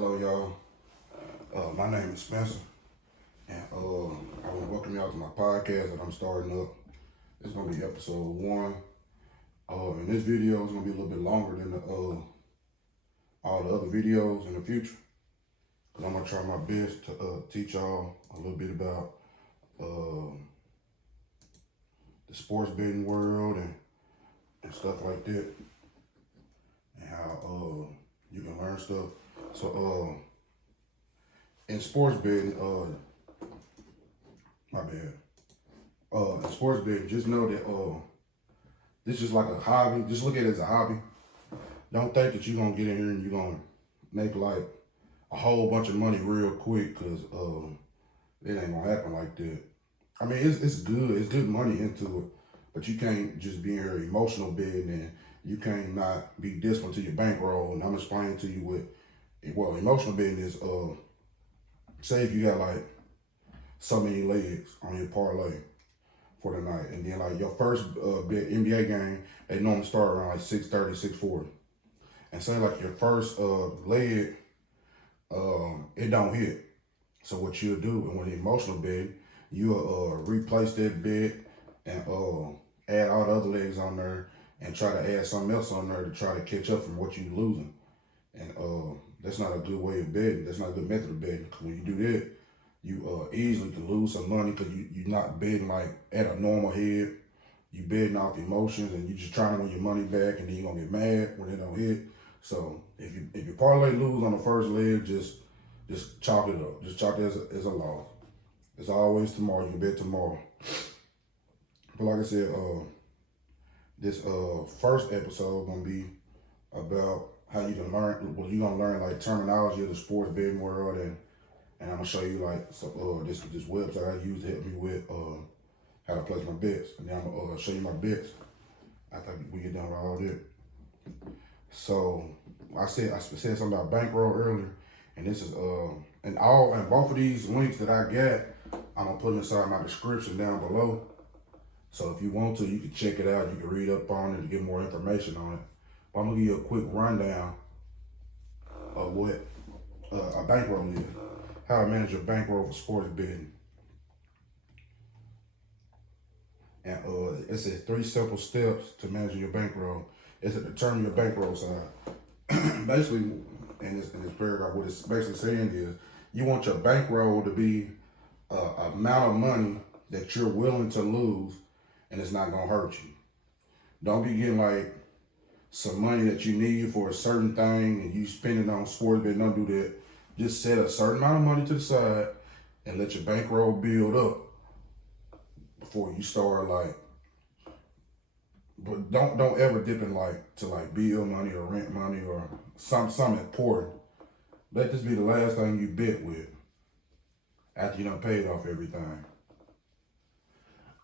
Hello, y'all. My name is Spencer, and I want to welcome y'all to my podcast that I'm starting up. It's gonna be episode 1. And this video is gonna be a little bit longer than all the other videos in the future, because I'm gonna try my best to teach y'all a little bit about the sports betting world and stuff like that, and how you can learn stuff. So in sports betting, my bad. In sports betting, just know that this is like a hobby. Just look at it as a hobby. Don't think that you're gonna get in here and you're gonna make like a whole bunch of money real quick, cause it ain't gonna happen like that. I mean, it's good. It's good money into it, but you can't just be in here emotional betting, and you can't not be disciplined to your bankroll. And I'm explaining to you what emotional betting is. Say if you got like so many legs on your parlay for the night, and then like your first bet NBA game, they normally start around like 6:30, 6:40. And say like your first leg, it don't hit. So what you'll do, and when the emotional bet, you'll replace that bet and add all the other legs on there and try to add something else on there to try to catch up from what you're losing. And that's not a good way of betting. That's not a good method of betting. Because when you do that, you easily can lose some money, because you're not betting like at a normal head. You betting off emotions, and you just trying to win your money back, and then you're gonna get mad when it don't hit. So if your parlay lose on the first leg, just chalk it up. Just chalk it as a loss. It's always tomorrow. You can bet tomorrow. But like I said, this first episode gonna be about how you can learn. Well, you're gonna learn like terminology of the sports betting world, and I'm gonna show you like this website I use to help me with how to place my bets. And then I'm gonna show you my bets after we get done with all that. So I said something about bankroll earlier, and this is and both of these links that I got, I'm gonna put inside my description down below. So if you want to, you can check it out. You can read up on it to get more information on it. But I'm gonna give you a quick rundown of what a bankroll is, how to manage your bankroll for sports betting. And it says 3 simple steps to managing your bankroll. It's to determine your bankroll size. Basically, in this paragraph, what it's basically saying is you want your bankroll to be an amount of money that you're willing to lose, and it's not gonna hurt you. Don't be getting like some money that you need for a certain thing and you spend it on sports betting. Don't do that. Just set a certain amount of money to the side and let your bankroll build up before you start like. But don't ever dip in like to like bill money or rent money or something important. Let this be the last thing you bet with after you done paid off everything.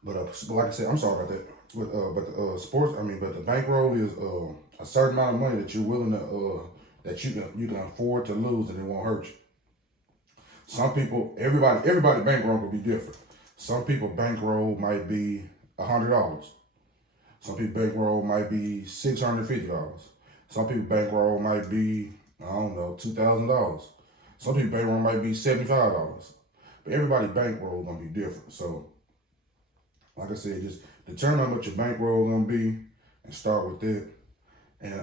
But like I said, I'm sorry about that. But the bankroll is a certain amount of money that you're willing to that you can afford to lose, and it won't hurt you. Some people, everybody bankroll will be different. Some people bankroll might be $100. Some people bankroll might be $650. Some people bankroll might be, I don't know, $2,000. Some people bankroll might be $75. But everybody bankroll gonna be different. So, like I said, just determine what your bankroll gonna be and start with that. And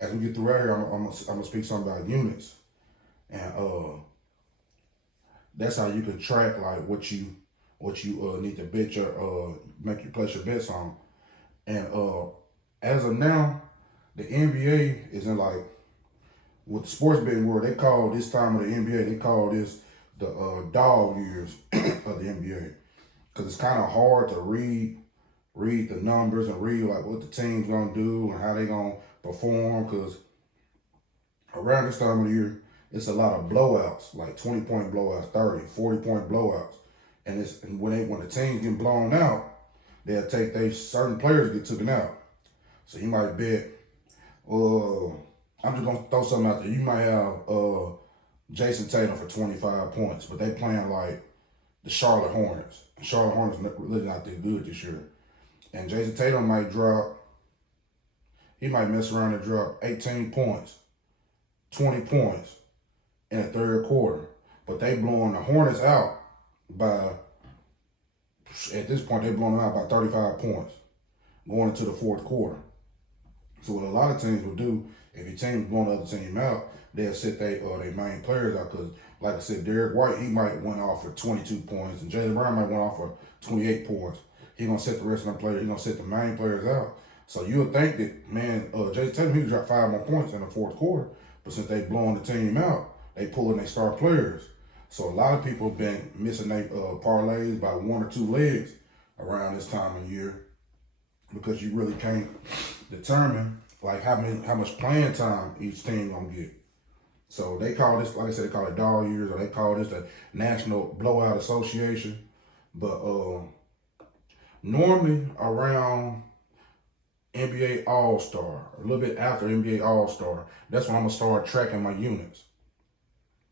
as we get through here, I'm gonna speak something about units, and that's how you can track like what you need to bet your place your bets on. And as of now, the NBA is in like, with the sports betting world, they call this time of the NBA, they call this the dog years of the NBA, because it's kind of hard to read the numbers and read like what the team's gonna do and how they gonna perform, because around this time of the year, it's a lot of blowouts, like 20-point blowouts, 30, 40-point blowouts. And when the teams get blown out, they'll take certain players get taken out. So you might bet, I'm just gonna throw something out there. You might have Jason Tatum for 25 points, but they playing like the Charlotte Hornets. And Charlotte Hornets really not that good this year. And Jason Tatum might mess around and drop 18 points. 20 points in the third quarter. But they blowing the Hornets out by, at this point, they blowing them out by 35 points going into the fourth quarter. So what a lot of teams will do, if your team's blowing the other team out, they'll sit their main players out because, like I said, Derek White, he might went off for 22 points, and Jaylen Brown might went off for 28 points. He's going to set the rest of them players, he's going to set the main players out. So you would think that, man, Jayson Tatum, he could drop 5 more points in the fourth quarter, but since they blowing the team out, they pulling their star players. So a lot of people have been missing their parlays by 1 or 2 legs around this time of year because you really can't determine like how much playing time each team gonna get. So they call this, like I said, they call it dog years, or they call this the National Blowout Association. But normally around NBA All-Star, a little bit after NBA All-Star, that's when I'm gonna start tracking my units.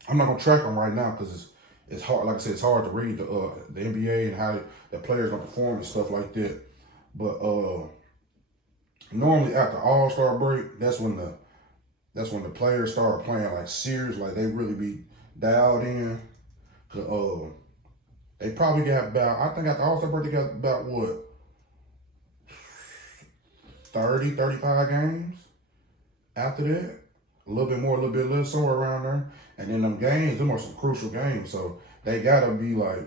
I'm not gonna track them right now because it's hard. Like I said, it's hard to read the NBA and how the players gonna perform and stuff like that. But normally after All-Star break, that's when the players start playing like serious, like they really be dialed in. Cause they probably got about, I think after All-Star break they got about what, 30, 35 games after that. A little bit more, a little bit less, so around there. And then them games, them are some crucial games. So they gotta be like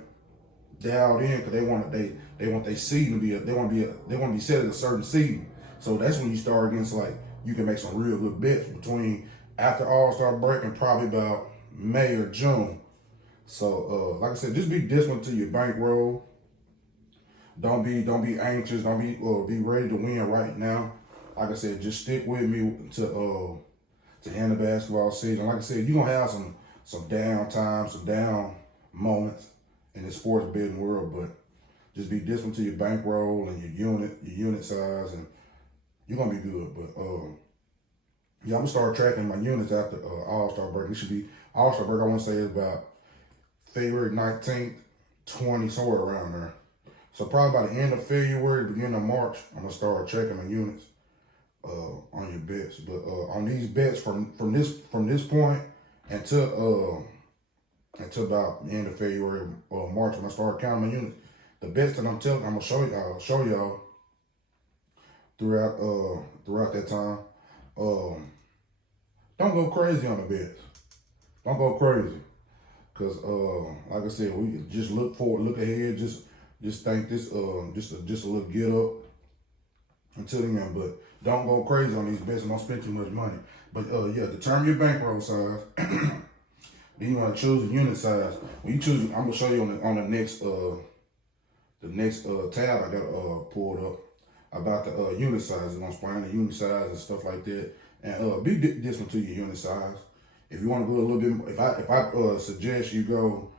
dialed in because they want their seeding to be they want to be set at a certain seeding. So that's when you start against, like, you can make some real good bets between after All-Star break and probably about May or June. So like I said, just be disciplined to your bankroll. Don't be anxious. Don't be ready to win right now. Like I said, just stick with me to end the basketball season. Like I said, you're gonna have some down times, some down moments in the sports betting world, but just be disciplined to your bankroll and your unit size, and you're gonna be good. But yeah, I'm gonna start tracking my units after All-Star break. It should be All-Star break, I wanna say is about February 19th, 20, somewhere around there. So probably by the end of February, beginning of March, I'm gonna start checking my units on your bets. But on these bets from this point until about the end of February or March, when I start counting my units, the bets that I'm gonna show y'all throughout that time. Don't go crazy on the bets. Don't go crazy, cause like I said, we just look forward, look ahead, just think this just a little get up until the end. But don't go crazy on these bets and don't spend too much money. But yeah, determine your bankroll size. Then you want to choose a unit size. When you choose, I'm gonna show you on the next tab I got pulled up about the unit size. I'm gonna explain the unit size and stuff like that. And be disciplined to your unit size. If you want to go a little bit, if I suggest you go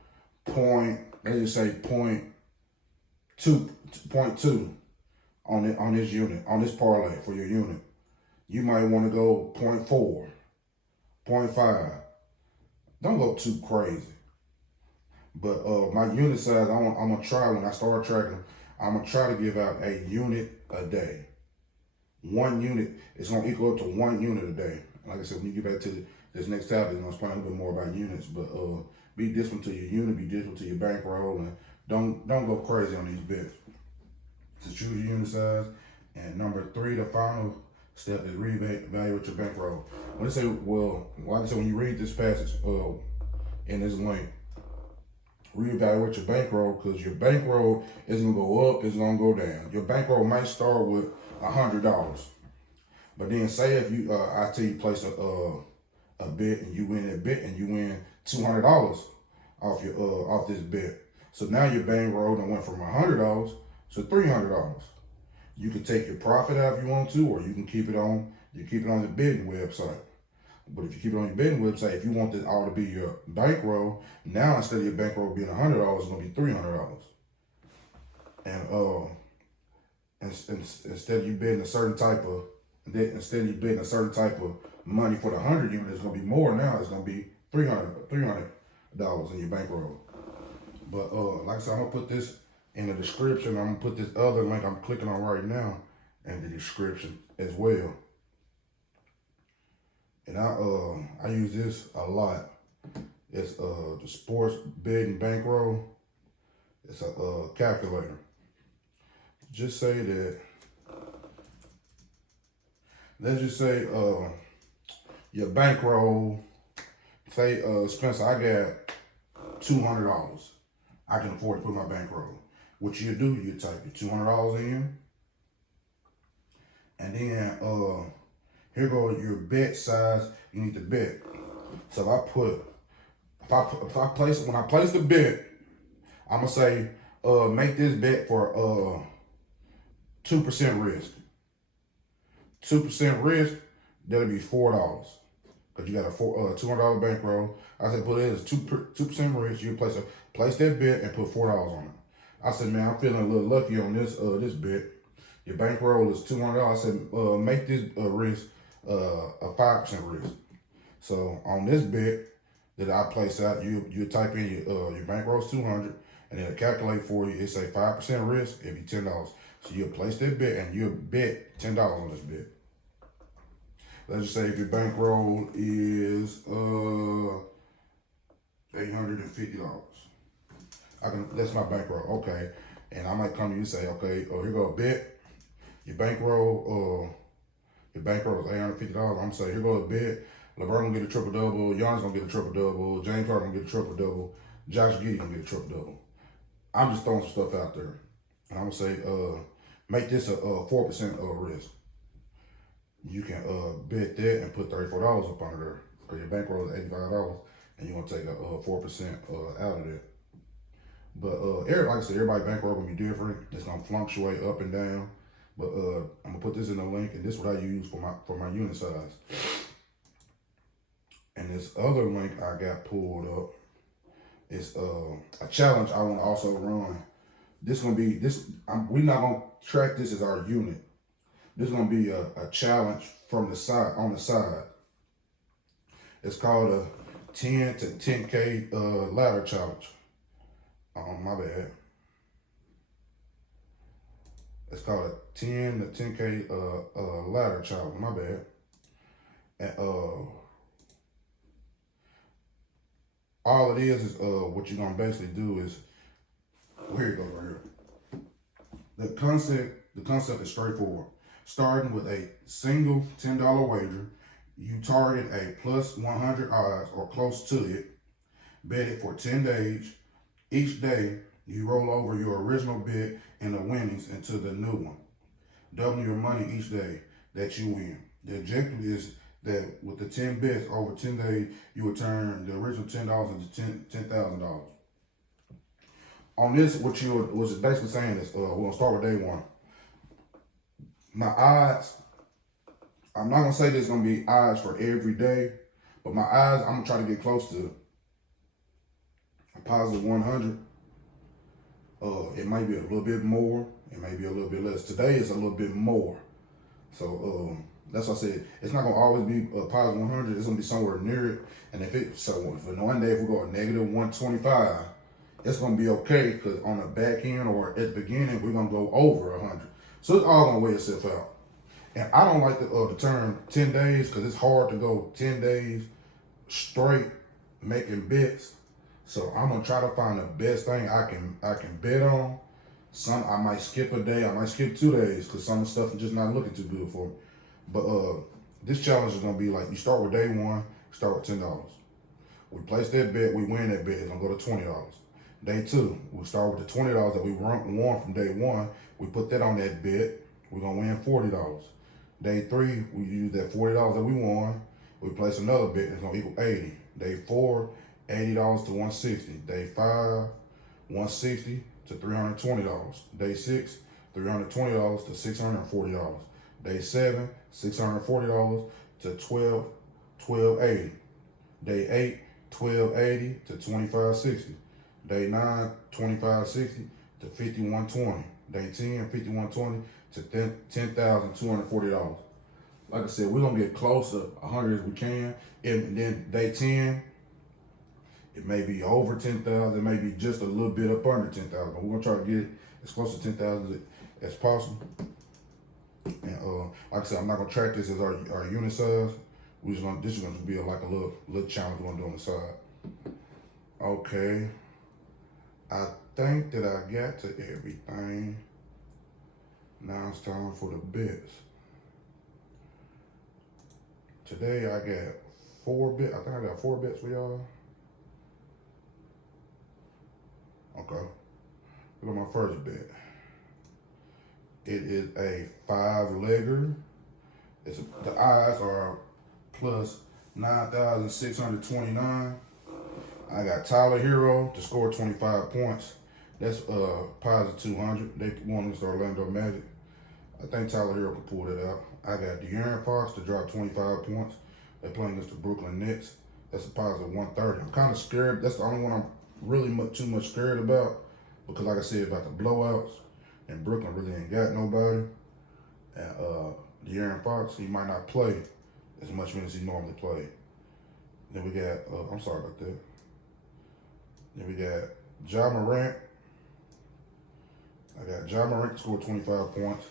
let's just say point two on this unit, on this parlay for your unit, you might want to go 0.4, 0.5. Don't go too crazy. But my unit size, I'm gonna try, when I start tracking, I'm gonna try to give out a unit a day. 1 unit is gonna equal up to 1 unit a day. Like I said, when you get back to this next topic, I'm gonna explain a little bit more about units. But be disciplined to your unit, be disciplined to your bankroll, and don't go crazy on these bets. To choose your unit size. And number 3, the final step is reevaluate your bankroll. When they say, well, like I said, when you read this passage in this link, reevaluate your bankroll, because your bankroll is gonna go up, it's gonna go down. Your bankroll might start with $100, but then say if you I tell you place a bet and you win that bet and you win $200 off this bet. So now your bankroll done went from $100 to $300. You can take your profit out if you want to, or you can keep it on the betting website. But if you keep it on your betting website, if you want this all to be your bankroll, now instead of your bankroll being $100, it's gonna be $300. And instead of you betting a certain type of money for the 100 unit, it's gonna be more now. It's gonna be $300 in your bankroll. But like I said, I'm gonna put this in the description. I'm gonna put this other link I'm clicking on right now in the description as well. And I use this a lot. It's the sports betting bankroll. It's a calculator. Just say that. Let's just say your bankroll. Say Spencer, I got $200. I can afford to put my bankroll. What you do, you type your $200 in, and then here goes your bet size you need to bet. So when I place the bet, I'm gonna say make this bet for 2% risk. 2% risk, that'll be $4. Because you got a $200 bankroll. I said put it as 2% risk. You place that bet and put $4 on it. I said, man, I'm feeling a little lucky on this bet. Your bankroll is $200. I said, make this risk a 5% risk. So on this bet that I place out, you type in your bankroll is 200, and it'll calculate for you. It say 5% risk. It'll be $10. So you'll place that bet and you'll bet $10 on this bet. Let's just say if your bankroll is $850. That's my bankroll. Okay. And I might come to you and say, okay, here go a bet. Your bankroll is $850. I'm gonna say, here go a bet. LeBron gonna get a triple double, Giannis gonna get a triple double, James Harden gonna get a triple double, Josh Giddey gonna get a triple double. I'm just throwing some stuff out there. And I'm gonna say, make this a 4% risk. You can bet that and put $34 up under there. Because your bankroll is $85 and you're gonna take a 4% out of that. But like I said, everybody's bankroll gonna be different. It's gonna fluctuate up and down. But I'm gonna put this in the link, and this is what I use for my unit size. And this other link I got pulled up is a challenge I want to also run. This gonna be we're not gonna track this as our unit. This is gonna be a challenge from the side on the side. It's called a 10 to 10K ladder challenge. My bad. It's called a 10 to 10K ladder challenge. My bad. And all it is what you're gonna basically do is, here it goes right here. The concept is straightforward. Starting with a single $10 wager, you target a plus 100 odds or close to it. Bet it for 10 days. Each day, you roll over your original bet and the winnings into the new one. Double your money each day that you win. The objective is that with the 10 bets over 10 days, you will turn the original $10 into $10,000. On this, what you was basically saying is, we're gonna start with day one. My odds, I'm not gonna say there's gonna be odds for every day, but my odds, I'm gonna try to get close to a positive 100. It might be a little bit more, it may be a little bit less. Today is a little bit more. So that's what I said. It's not gonna always be a positive 100. It's gonna be somewhere near it. And if one day if we go a negative 125, it's gonna be okay, because on the back end or at the beginning we're gonna go over 100. So it's all gonna weigh itself out. And I don't like the term 10 days because it's hard to go 10 days straight making bets. So I'm gonna try to find the best thing I can bet on. I might skip a day, I might skip 2 days because some of the stuff is just not looking too good for me. But this challenge is gonna be like, you start with day one, start with $10. We place that bet, we win that bet, it's gonna go to $20. Day two, we start with the $20 that we won from day one. We put that on that bet, we're gonna win $40. Day three, we use that $40 that we won, we place another bet, it's gonna equal 80. Day four, $80 to 160. Day five, 160 to $320. Day six, $320 to $640. Day seven, $640 to $1280. Day eight, $1280 to $2560. Day nine, $2560 to $5120. Day 10, $5120 to $10,240. Like I said, we're gonna get close to 100 as we can. And then day 10, it may be over 10,000. It may be just a little bit up under 10,000. But we're gonna try to get it as close to 10,000 as possible. And like I said, I'm not gonna track this as our unit size. This is gonna be like a little challenge we're gonna do on the side. Okay. I think that I got to everything. Now it's time for the bets. Today I got 4 bets. I think I got 4 bets for y'all. Okay. Look at my first bet. It is a 5-legger. The odds are plus 9,629. I got Tyler Hero to score 25 points. That's positive 200. They won against Orlando Magic. I think Tyler Hero can pull that out. I got De'Aaron Fox to drop 25 points. They're playing against the Brooklyn Nets. That's a positive 130. I'm kind of scared. That's the only one I'm really too much scared about, because like I said about the blowouts, and Brooklyn really ain't got nobody. And De'Aaron Fox, he might not play as much minutes he normally played. Then we got, I'm sorry about that. Then we got Ja Morant. I got Ja Morant to score 25 points.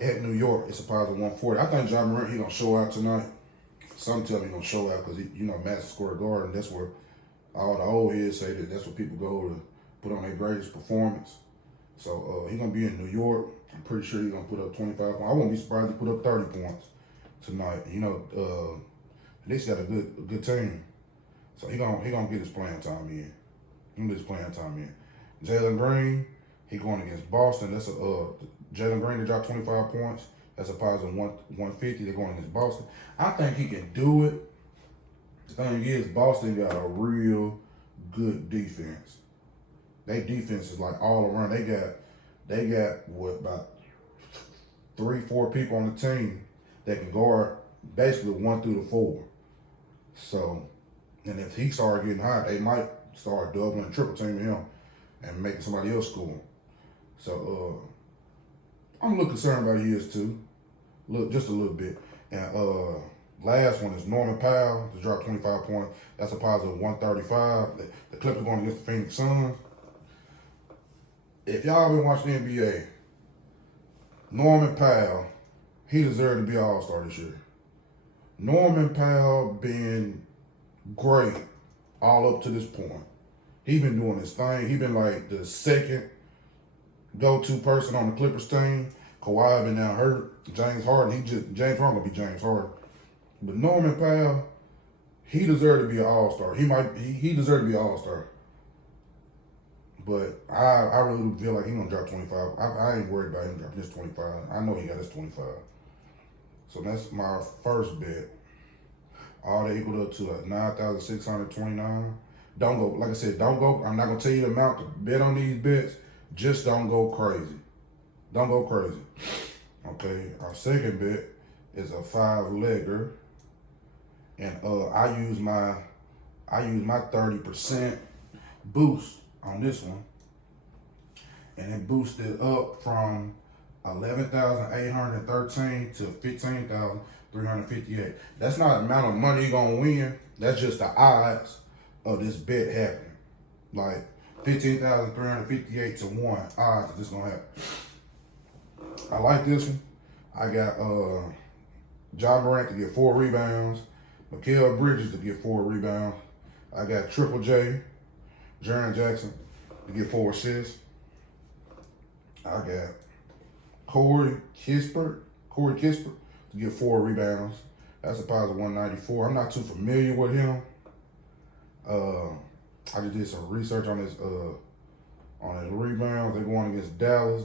At New York, it's a positive 140. I think Ja Morant, he gonna show out tonight. Some tell me he gonna show out because Madison Square Garden, that's where all the old heads say that's where people go to put on their greatest performance. So he's gonna be in New York. I'm pretty sure he's gonna put up 25 points. I wouldn't be surprised if he put up 30 points tonight. Knicks got a good team. So he gonna get his playing time in. Jalen Green, he going against Boston. That's Jalen Green to drop 25 points. That's a positive 150. They're going against Boston. I think he can do it. The thing is, Boston got a real good defense. Their defense is like all around. They got about 3-4 people on the team that can guard basically 1 through the 4. So, and if he started getting hot, they might start doubling, triple teaming him and making somebody else score. So I'm a little concerned about his too. Just a little bit. And last one is Norman Powell to drop 25 points. That's a positive 135. The Clippers going against the Phoenix Suns. If y'all been watching the NBA, Norman Powell, he deserved to be an All-Star this year. Norman Powell been great all up to this point. He been doing his thing. He been like the second go-to person on the Clippers team. Kawhi been now hurt. James Harden, James Harden gonna be James Harden. But Norman Powell, he deserved to be an All-Star. He deserved to be an All-Star. But I really feel like he gonna drop 25. I ain't worried about him dropping his 25. I know he got his 25. So that's my first bet. All that equaled up to 9,629. Don't go, like I said, don't go. I'm not gonna tell you the amount to bet on these bets. Just don't go crazy. Don't go crazy. Okay, our second bet is a 5-legger. And I use my 30% boost on this one. And it boosted up from 11,813 to 15,358. That's not the amount of money you're gonna win. That's just the odds of this bet happening. Like 15,358 to 1 odds that this gonna happen. I like this one. I got Ja Morant to get 4 rebounds, Mikal Bridges to get 4 rebounds. I got Triple J, Jaren Jackson to get 4 assists. I got Corey Kispert to get 4 rebounds. That's a positive 194. I'm not too familiar with him. I just did some research on his rebounds. They're going against Dallas.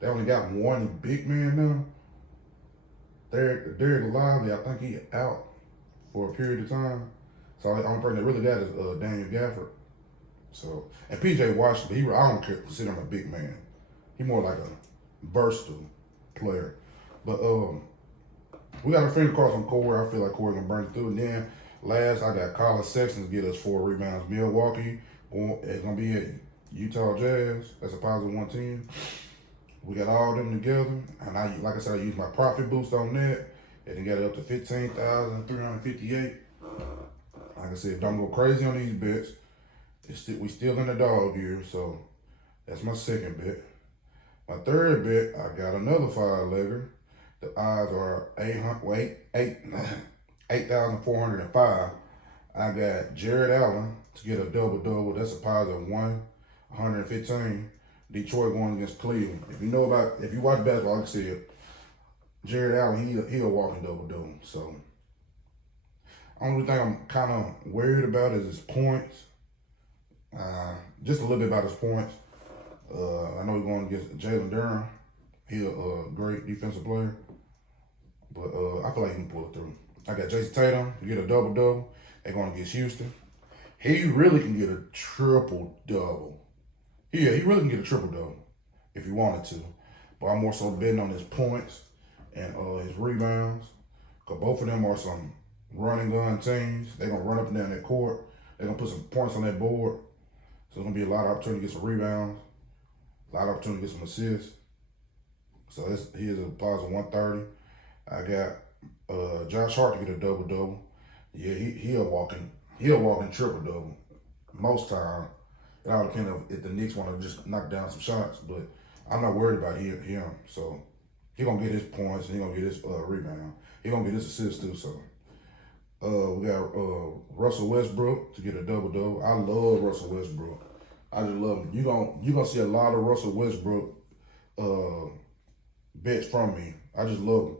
They only got 1 big man now. Derek Lively, I think he out for a period of time. So the only person that really got is Daniel Gafford. So, and PJ Washington, I don't consider him a big man. He more like a versatile player. But we got a finger crossed on Corey. I feel like Corey gonna burn through. And then last, I got Colin Sexton to get us 4 rebounds. Milwaukee is gonna be at Utah Jazz. That's a positive 110. We got all of them together, and like I said, I used my profit boost on that, and it got it up to 15,358. Like I said, don't go crazy on these bets. We still in the dog year, so that's my second bet. My third bet, I got another 5-legger. The odds are 8,405. I got Jared Allen to get a double-double. That's a positive 115. Detroit going against Cleveland. If you watch basketball, like I said, Jared Allen, he a walking double-double. So, only thing I'm kind of worried about is his points. Just a little bit about his points. I know he's going against Jalen Durham. He's a great defensive player. But I feel like he can pull it through. I got Jason Tatum to get a double-double. They're going against Houston. He really can get a triple-double. Yeah, he really can get a triple-double if he wanted to. But I'm more so betting on his points and his rebounds. Because both of them are some running gun teams. They're going to run up and down that court. They're going to put some points on that board. So there's going to be a lot of opportunity to get some rebounds. A lot of opportunity to get some assists. So he is a positive 130. I got Josh Hart to get a double-double. Yeah, he a walking triple-double most time. It all depends if the Knicks want to just knock down some shots, but I'm not worried about him. So he gonna get his points and he gonna get his rebound. He gonna get his assists too. So we got Russell Westbrook to get a double-double. I love Russell Westbrook. I just love him. You gonna see a lot of Russell Westbrook bets from me. I just love him.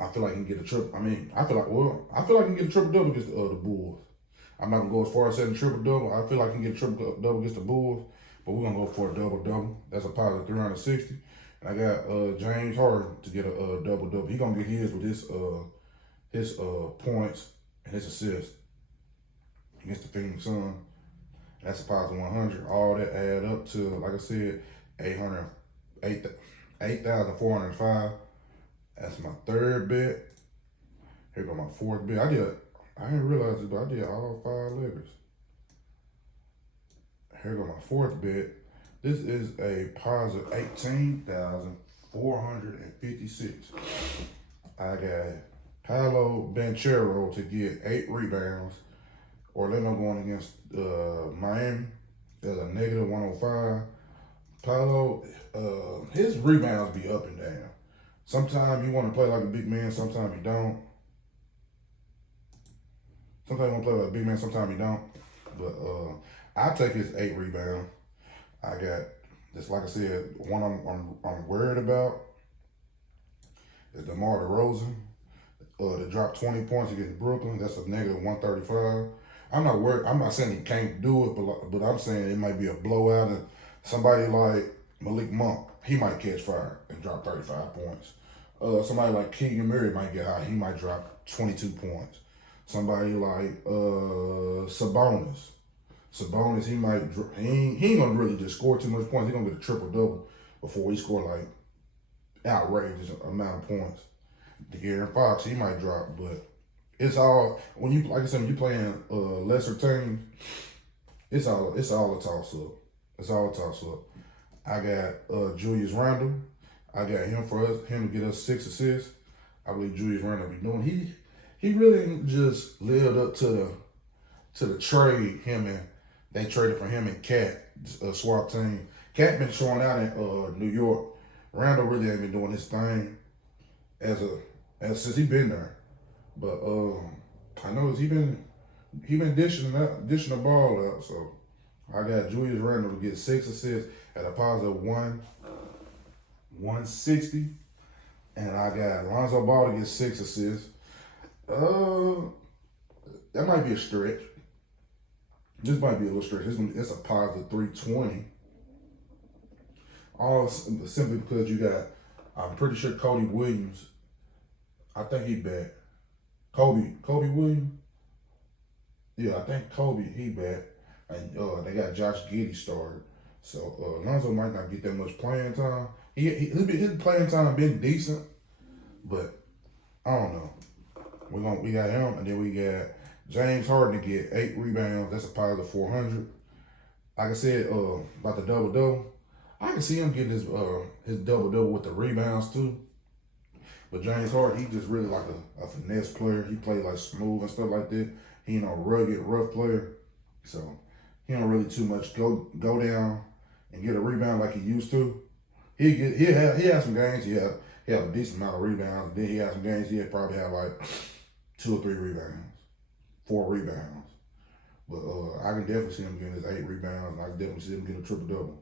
I feel like he can get a triple. I feel like he can get a triple double against the Bulls. I'm not gonna go as far as saying triple double. I feel like he can get a triple double against the Bulls, but we're gonna go for a double double. That's a positive 360. And I got James Harden to get a double double. He gonna get his with his points and his assists against the Phoenix Suns. That's a positive 100. All that add up to, like I said, 8,405. That's my third bet. Here go my fourth bet. I didn't realize it, but I did all 5 letters. Here go my fourth bet. This is a positive 18,456. I got Paolo Banchero to get 8 rebounds. Orlando going against Miami. There's a negative 105. Paolo, his rebounds be up and down. Sometimes you want to play like a big man, sometimes you don't. Sometimes you want to play like a big man, sometimes you don't. But I take his 8 rebounds. I got just like I said, one I'm worried about is DeMar DeRozan. To drop 20 points against Brooklyn, that's a negative 135. I'm not worried. I'm not saying he can't do it, but I'm saying it might be a blowout. And somebody like Malik Monk, he might catch fire and drop 35 points. Somebody like Keegan Murray might get hot. He might drop 22 points. Somebody like Sabonis, he might he ain't gonna really just score too much points. He gonna get a triple double before he score like outrageous amount of points. De'Aaron Fox, he might drop, but it's all when you like I said when you playing lesser teams, it's all a toss up. It's all a toss up. I got Julius Randle. I got him to get us 6 assists. I believe Julius Randle be doing. He really just lived up to the trade they traded for him and Cat, swap team. Cat been showing out in New York. Randle really ain't been doing his thing since he been there. But I know he been dishing the ball out. So I got Julius Randle to get 6 assists at a positive 160. And I got Lonzo Ball to get 6 assists. That might be a stretch. This might be a little stretch. It's a positive 320. All simply because you got, I'm pretty sure Cody Williams, I think he back. Kobe Williams? Yeah, I think Kobe, he back. And they got Josh Giddey started. So Lonzo might not get that much playing time. His playing time been decent, but I don't know. We got him, and then we got James Harden to get 8 rebounds. That's a positive 400. Like I said about the double-double, I can see him getting his double-double with the rebounds too. But James Harden, he just really like a finesse player. He play like smooth and stuff like that. He ain't a rugged, rough player. So he don't really too much go down and get a rebound like he used to. He had some games. He had a decent amount of rebounds. Then he had some games. He had probably had like 2 or 3 rebounds, 4 rebounds. But I can definitely see him getting his 8 rebounds, and I can definitely see him getting a triple-double.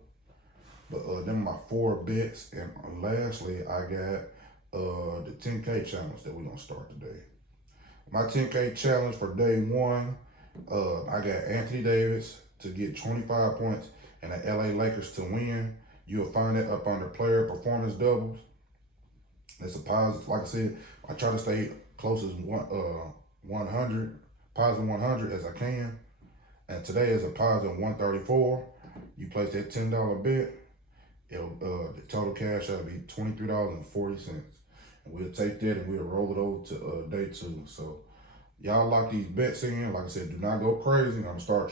But them are my 4 bets. And lastly, I got the 10K challenge that we're going to start today. My 10K challenge for day 1, I got Anthony Davis to get 25 points and the LA Lakers to win. You'll find it up under player performance doubles. It's a positive. Like I said, I try to stay close as 100, positive 100 as I can. And today is a positive 134. You place that $10 bet, the total cash will be $23.40. And we'll take that and we'll roll it over to day 2. So y'all lock these bets in. Like I said, do not go crazy. I'm gonna start